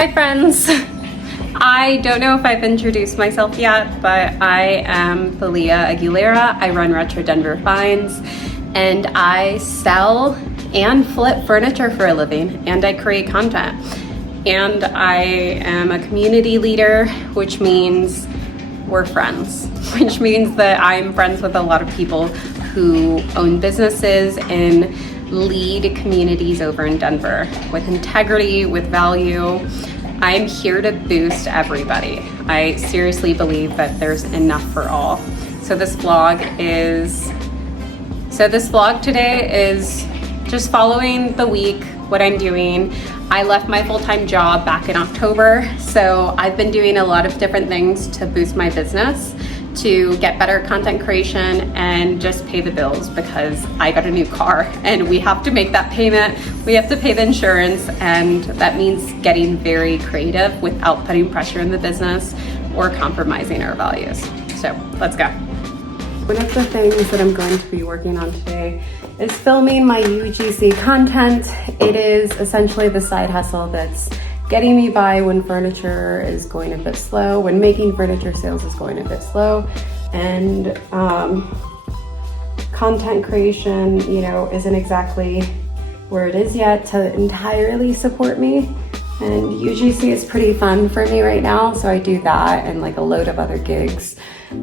Hi friends! I don't know if I've introduced myself yet, but I am Thalia Aguilera. I run RetroDenverFinds and I sell and flip furniture for a living, and I create content. And I am a community leader, which means we're friends, which means that I'm friends with a lot of people who own businesses and lead communities over in Denver with integrity, with value. I'm here to boost everybody. I seriously believe that there's enough for all. So this vlog today is just following the week, what I'm doing. I left my full-time job back in October, so I've been doing a lot of different things to boost my business, to get better content creation and just pay the bills, because I got a new car and we have to make that payment. We have to pay the insurance, and that means getting very creative without putting pressure in the business or compromising our values. So let's go. One of the things that I'm going to be working on today is filming my UGC content. It is essentially the side hustle that's getting me by when furniture is going a bit slow, when making furniture sales is going a bit slow, and content creation, isn't exactly where it is yet to entirely support me. And UGC is pretty fun for me right now, so I do that and like a load of other gigs.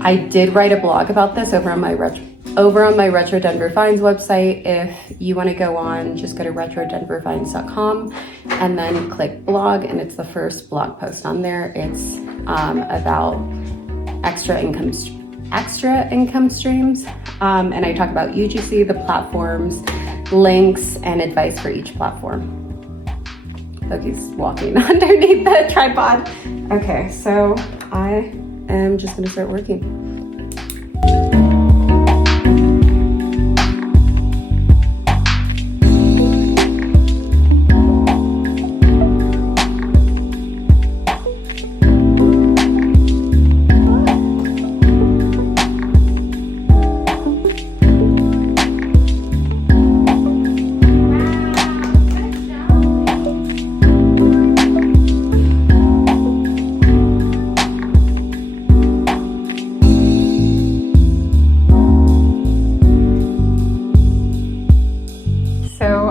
I did write a blog about this over on my RetroDenverFinds website. If you want to go on, just go to RetroDenverFinds.com and then click blog, and it's the first blog post on there. It's about extra income streams, and I talk about UGC, the platforms, links, and advice for each platform. Loki's walking underneath the tripod. Okay, so I am just gonna start working.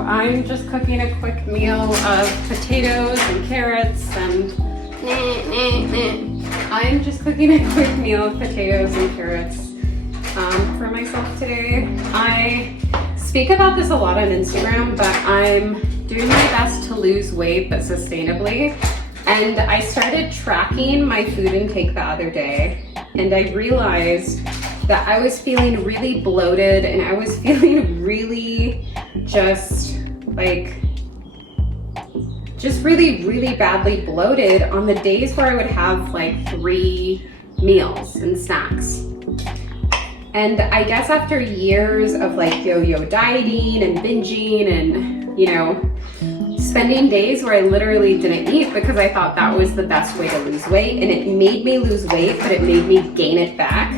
I'm just cooking a quick meal of potatoes and carrots and I'm just cooking a quick meal of potatoes and carrots for myself today. I speak about this a lot on Instagram, but I'm doing my best to lose weight, but sustainably. And I started tracking my food intake the other day, and I realized that I was feeling really bloated, and I was feeling really really badly bloated on the days where I would have like 3 meals and snacks. And I guess after years of like yo-yo dieting and binging and, spending days where I literally didn't eat because I thought that was the best way to lose weight, and it made me lose weight, but it made me gain it back.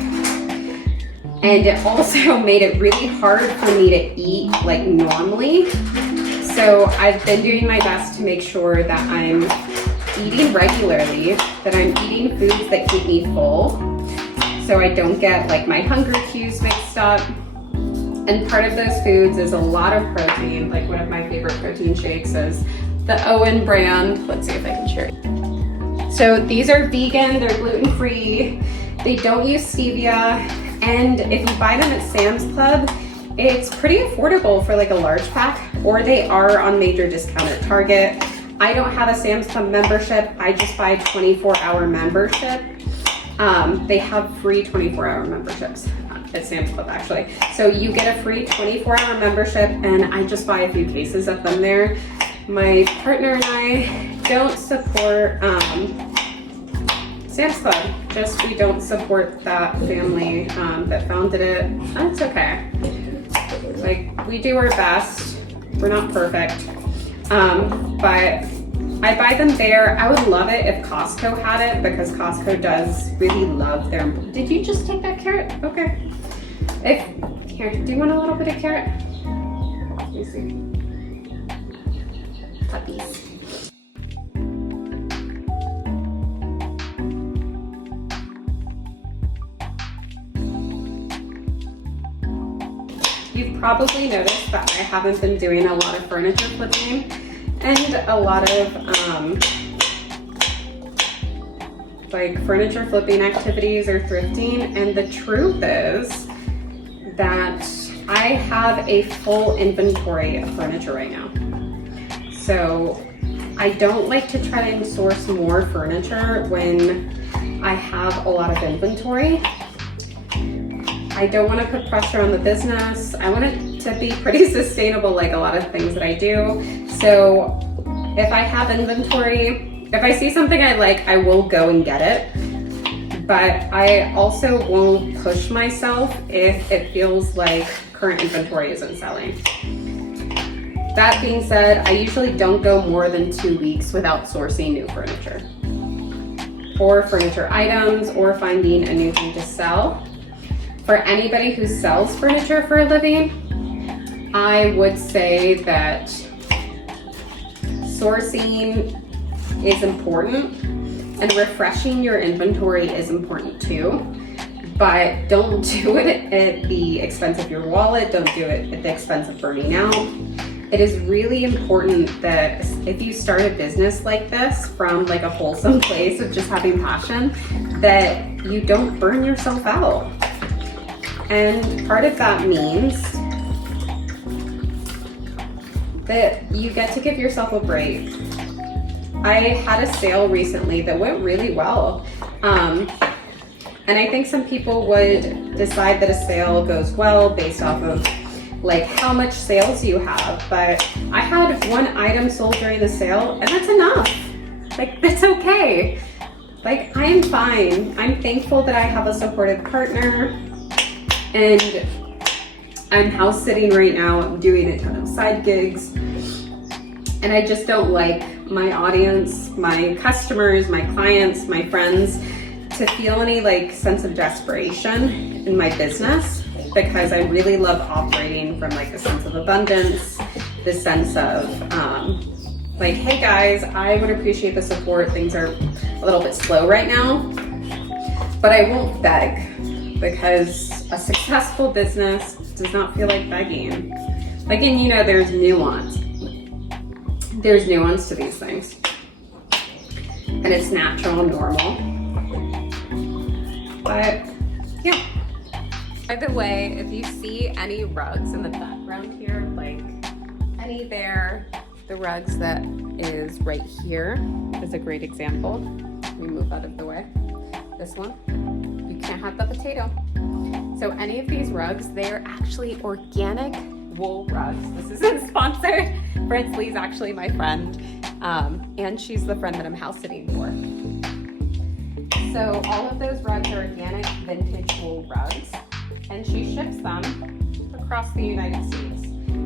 And it also made it really hard for me to eat like normally. So I've been doing my best to make sure that I'm eating regularly, that I'm eating foods that keep me full, so I don't get like my hunger cues mixed up. And part of those foods is a lot of protein. Like one of my favorite protein shakes is the Owen brand. Let's see if I can share it. So these are vegan, they're gluten-free, they don't use stevia, and if you buy them at Sam's Club, it's pretty affordable for like a large pack, or they are on major discount at Target. I don't have a Sam's Club membership. I just buy 24-hour membership. They have free 24-hour memberships at Sam's Club actually. So you get a free 24-hour membership, and I just buy a few cases of them there. My partner and I don't support Sam's Club. We don't support that family that founded it. That's okay. Like, we do our best. We're not perfect. But I buy them there. I would love it if Costco had it, because Costco does really love their... Did you just take that carrot? Okay. Here, do you want a little bit of carrot? Let me see. Puppies. you've probably noticed that I haven't been doing a lot of furniture flipping and a lot of like furniture flipping activities or thrifting. And the truth is that I have a full inventory of furniture right now. So I don't like to try to source more furniture when I have a lot of inventory. I don't want to put pressure on the business. I want it to be pretty sustainable, like a lot of things that I do. So if I have inventory, if I see something I like, I will go and get it. But I also won't push myself if it feels like current inventory isn't selling. That being said, I usually don't go more than 2 weeks without sourcing new furniture or furniture items or finding a new thing to sell. For anybody who sells furniture for a living, I would say that sourcing is important and refreshing your inventory is important too. But don't do it at the expense of your wallet. Don't do it at the expense of burning out. It is really important that if you start a business like this from like a wholesome place of just having passion, that you don't burn yourself out. And part of that means that you get to give yourself a break. I had a sale recently that went really well. And I think some people would decide that a sale goes well based off of like how much sales you have, but I had one item sold during the sale and that's enough. Like, that's okay. Like, I am fine. I'm thankful that I have a supportive partner, and I'm house sitting right now. I'm doing a ton of side gigs, and I just don't like my audience, my customers, my clients, my friends to feel any like sense of desperation in my business, because I really love operating from like a sense of abundance, the sense of like, hey guys, I would appreciate the support. Things are a little bit slow right now, but I won't beg, because a successful business does not feel like begging. Again, you know, there's nuance. There's nuance to these things, and it's natural and normal. But yeah. By the way, if you see any rugs in the background here, like any there, the rugs that is right here is a great example. Let me move out of the way. This one, you can't have the potato. So any of these rugs, they're actually organic wool rugs. This isn't sponsored. Friends Lee's actually my friend, and she's the friend that I'm house sitting for. So all of those rugs are organic vintage wool rugs, and she ships them across the United States.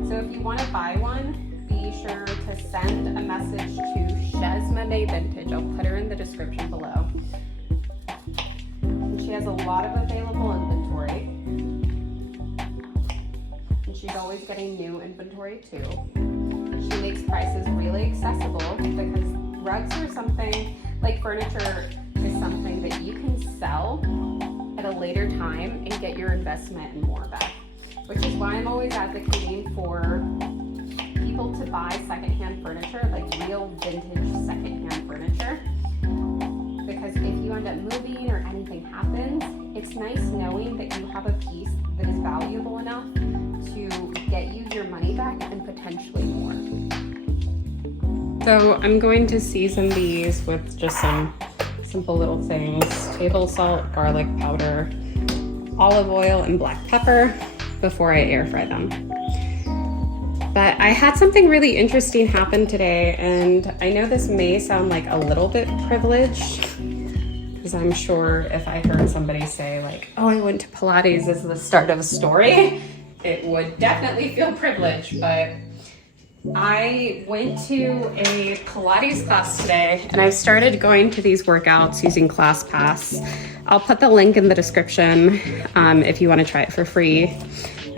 So if you want to buy one, be sure to send a message to Shesma May Vintage. I'll put her in the description below. And she has a lot of available inventory, and she's always getting new inventory too. She makes prices really accessible, because rugs are something, like furniture is something that you can sell at a later time and get your investment and more back, which is why I'm always advocating for people to buy secondhand furniture, like real vintage secondhand furniture, because if you end up moving or anything happens, it's nice knowing that you have a piece that is valuable enough to get you your money back and potentially more. So I'm going to season these with just some simple little things: table salt, garlic powder, olive oil, and black pepper before I air fry them. But I had something really interesting happen today, and I know this may sound like a little bit privileged, because I'm sure if I heard somebody say like, oh, I went to Pilates as the start of a story, it would definitely feel privileged. But I went to a Pilates class today, and I started going to these workouts using ClassPass. I'll put the link in the description if you want to try it for free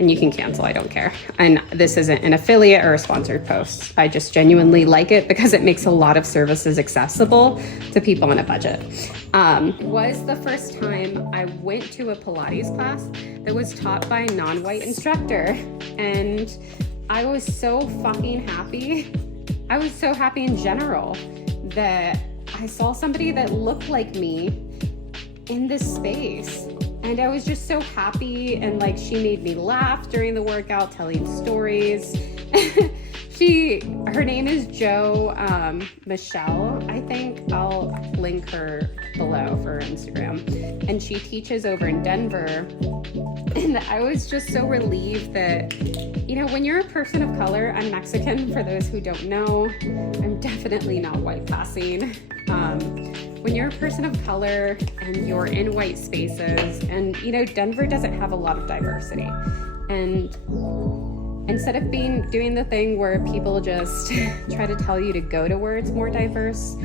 and you can cancel, I don't care. And this isn't an affiliate or a sponsored post. I just genuinely like it because it makes a lot of services accessible to people on a budget. Was the first time I went to a Pilates class that was taught by a non-white instructor. And I was so fucking happy. I was so happy in general that I saw somebody that looked like me in this space. And I was just so happy, and like she made me laugh during the workout, telling stories. Her name is Jo Michelle, I think. I'll link her below for her Instagram. And she teaches over in Denver. And I was just so relieved that, you know, when you're a person of color, I'm Mexican, for those who don't know. I'm definitely not white passing. When you're a person of color and you're in white spaces, and you know, Denver doesn't have a lot of diversity. And instead of doing the thing where people just try to tell you to go to where it's more diverse,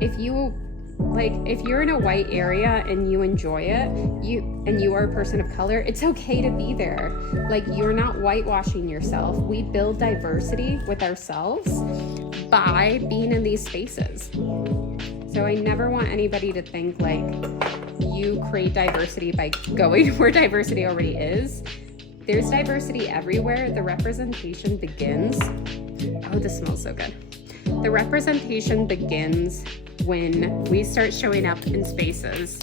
if you're in a white area and you enjoy it, you are a person of color, it's okay to be there. Like, you're not whitewashing yourself. We build diversity with ourselves by being in these spaces. So I never want anybody to think like you create diversity by going where diversity already is. There's diversity everywhere. The representation begins. Oh, this smells so good. The representation begins when we start showing up in spaces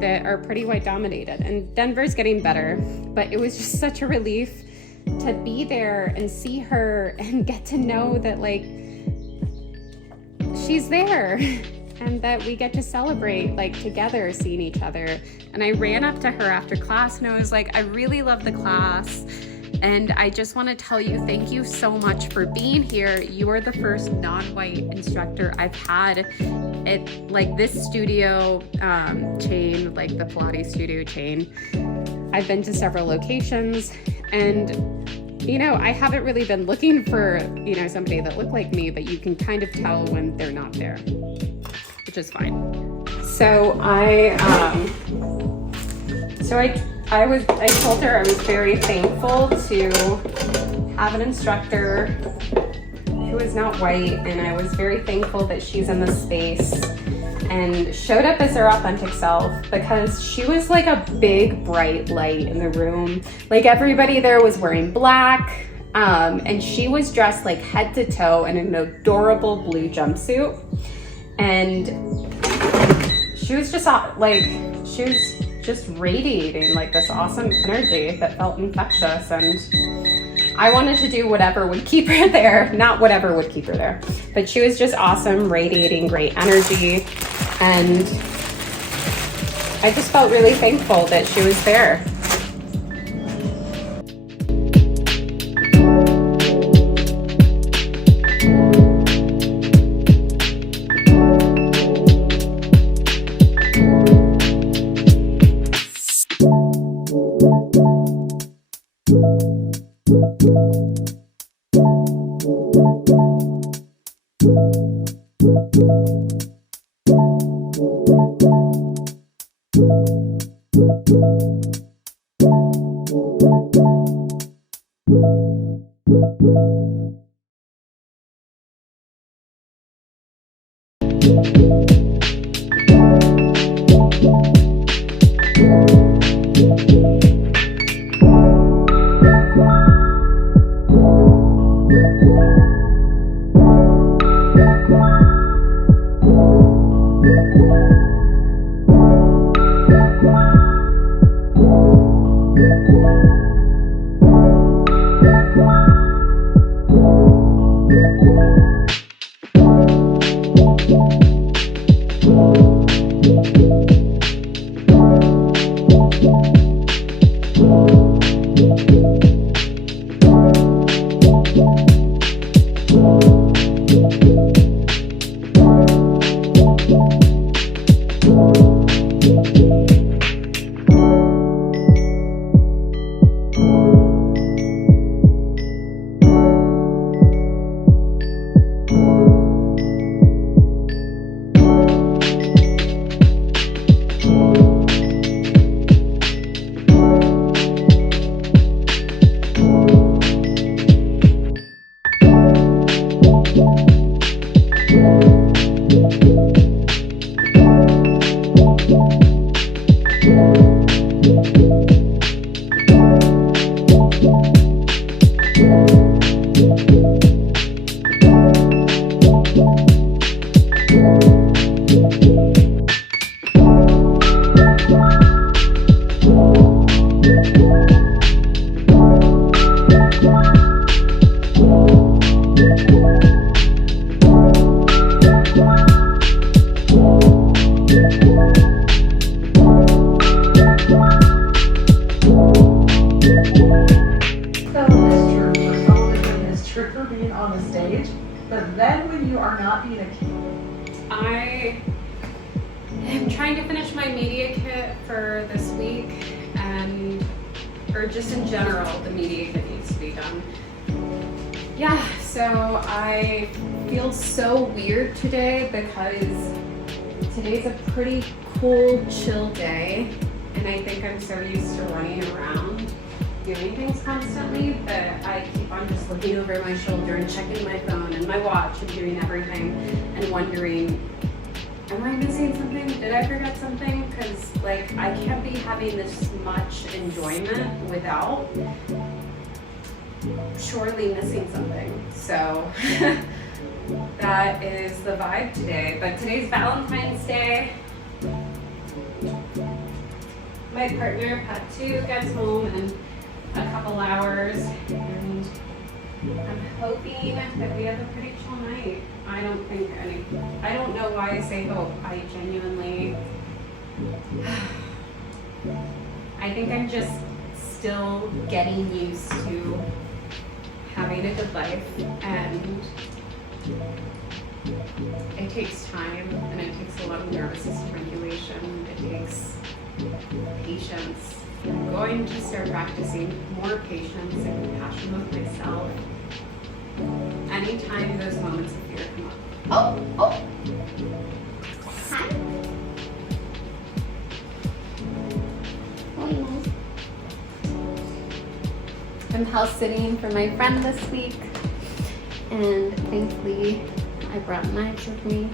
that are pretty white dominated. And Denver's getting better, but it was just such a relief to be there and see her and get to know that like she's there. And that we get to celebrate like together, seeing each other. And I ran up to her after class and I was like, I really love the class. And I just want to tell you, thank you so much for being here. You are the first non-white instructor I've had at like this studio chain, like the Pilates studio chain. I've been to several locations, and you know, I haven't really been looking for, you know, somebody that looked like me, but you can kind of tell when they're not there, which is fine. So I told her I was very thankful to have an instructor who is not white, and I was very thankful that she's in this space and showed up as her authentic self, because she was like a big bright light in the room. Like, everybody there was wearing black, and she was dressed like head to toe in an adorable blue jumpsuit. And she was just radiating like this awesome energy that felt infectious, and I wanted to do whatever would keep her there. Not whatever would keep her there, but she was just awesome, radiating great energy, and I just felt really thankful that she was there. trying to finish my media kit for this week, or just in general, the media kit needs to be done. Yeah, so I feel so weird today because today's a pretty cool, chill day, and I think I'm so used to running around doing things constantly that I keep on just looking over my shoulder and checking my phone and my watch and doing everything and wondering, am I missing something? Did I forget something? Because like I can't be having this much enjoyment without surely missing something. So that is the vibe today. But today's Valentine's Day. My partner Patu gets home in a couple hours, and I'm hoping that we have a pretty chill night. I don't know why I say hope. I genuinely, I think I'm just still getting used to having a good life, and it takes time, and it takes a lot of nervous system regulation. It takes patience. I'm going to start practicing more patience and compassion with myself anytime those moments of fear come up. Oh! Hi. I'm house sitting for my friend this week, and thankfully I brought knives with me.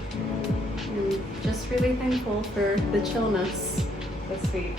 I'm just really thankful for the chillness this week.